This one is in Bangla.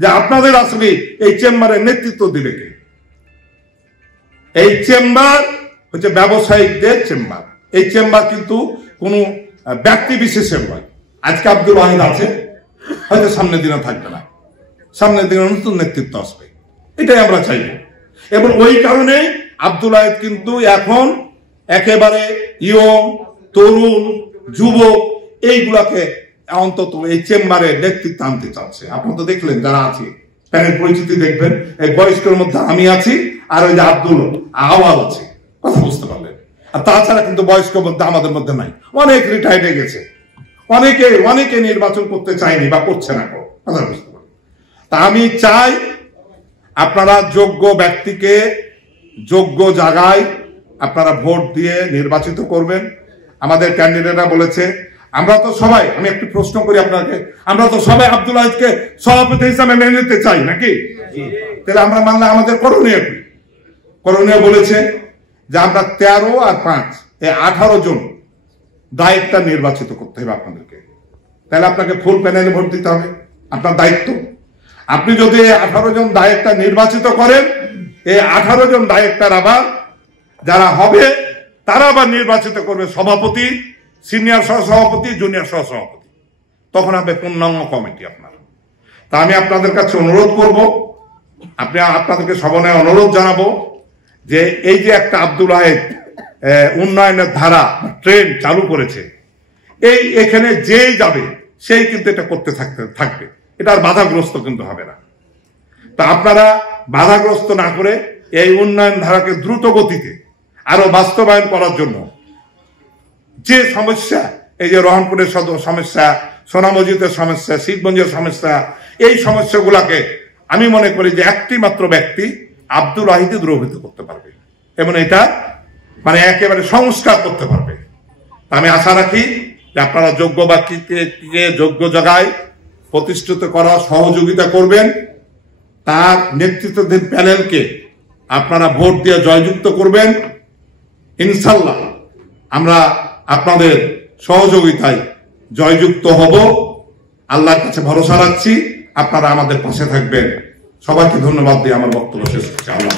যে আপনাদের আসলে এই চেম্বারের নেতৃত্ব দিবে কে? এই চেম্বার হচ্ছে ব্যবসায়িকদের চেম্বার। এই চেম্বার কিন্তু কোনো ব্যক্তি বিশেষের নয়। আজকে আব্দুল ওয়াহিদ আছে, হয়তো সামনের দিনে থাকবে না, সামনের দিনে নতুন নেতৃত্ব আসবে, এটাই আমরা চাইব। এবং ওই কারণে আব্দুল ওয়াহিদ কিন্তু এখন একেবারে ইয়ং, তরুণ, যুবক এইগুলাকে অন্তত এই চেম্বারে নেতৃত্ব আনতে চাচ্ছে। আপনারা তো দেখলেন যারা আছে, প্যানেল পরিচিতি দেখবেন, এই বয়স্কের মধ্যে আমি আছি, আর ওই যে আব্দুল আওয়াল আছে, কথা বুঝতে পারলেন। আর তাছাড়া কিন্তু বয়স্ক মধ্যে আমাদের মধ্যে নাই, অনেক রিটায়ার্ড হয়ে গেছে, অনেকে নির্বাচন করতে চায়নি বা করছে না, কথা বুঝতে পারলেন। তা আমি চাই আপনারা যোগ্য ব্যক্তিকে যোগ্য জায়গায় আপনারা ভোট দিয়ে নির্বাচিত করবেন। আমাদের ক্যান্ডিডেটরা বলেছে, আমরা তো সবাই, আমি একটু প্রশ্ন করি আপনাকে, আমরা তো সবাই আব্দুল ওয়াহিদকে সভাপতি হিসাবে মেনে নিতে চাই নাকি? তাহলে আমরা মানলে আমাদের করণীয় কি? করণীয় বলেছে যে আমরা 13 আর 5 এই 18 জন ডাইরেক্টর নির্বাচিত করতে হবে আপনাদেরকে। তাহলে আপনাকে ফুল প্যানেলে ভোট দিতে হবে, আপনার দায়িত্ব। আপনি যদি 18 জন ডাইরেক্টর নির্বাচিত করেন, এই 18 জন ডাইরেক্টর আবার যারা হবে তারা আবার নির্বাচিত করবে সভাপতি, সিনিয়র সহসভাপতি, জুনিয়র সহসভাপতি, তখন হবে পূর্ণাঙ্গ কমিটি আপনার। তা আমি আপনাদের কাছে অনুরোধ করব, আপনাদেরকে সবনে অনুরোধ জানাবো যে এই যে একটা আব্দুল ওয়াহিদ উন্নয়নের ধারা ট্রেন চালু করেছে, এখানে যেই যাবে সেই কিন্তু এটা করতে থাকবে, এটা আর বাধাগ্রস্ত কিন্তু হবে না। তা আপনারা বাধাগ্রস্ত না করে এই উন্নয়ন ধারাকে দ্রুত গতিতে আরো বাস্তবায়ন করার জন্য যে সমস্যা, এই যে রহনপুরের সমস্যা, সোনামসজিদের সমস্যা, শিখগঞ্জের সমস্যা, এই সমস্যাগুলাকে আমি মনে করি যে একটি মাত্র ব্যক্তি আব্দুল ওয়াহিদই দূরীভূত করতে পারবে এবং এটা মানে একেবারে সংস্কার করতে পারবে। আমি আশা রাখি যে আপনারা যোগ্য ব্যক্তিকে যোগ্য জায়গায় প্রতিষ্ঠিত করার সহযোগিতা করবেন, তার নেতৃত্বাধীন প্যানেলকে আপনারা ভোট দিয়ে জয়যুক্ত করবেন। ইনশাল্লাহ আমরা আপনাদের সহযোগিতায় জয়যুক্ত হব, আল্লাহর কাছে ভরসা রাখছি, আপনারা আমাদের পাশে থাকবেন। সবাইকে ধন্যবাদ দিয়ে আমার বক্তব্য শেষ করছি। আল্লাহ।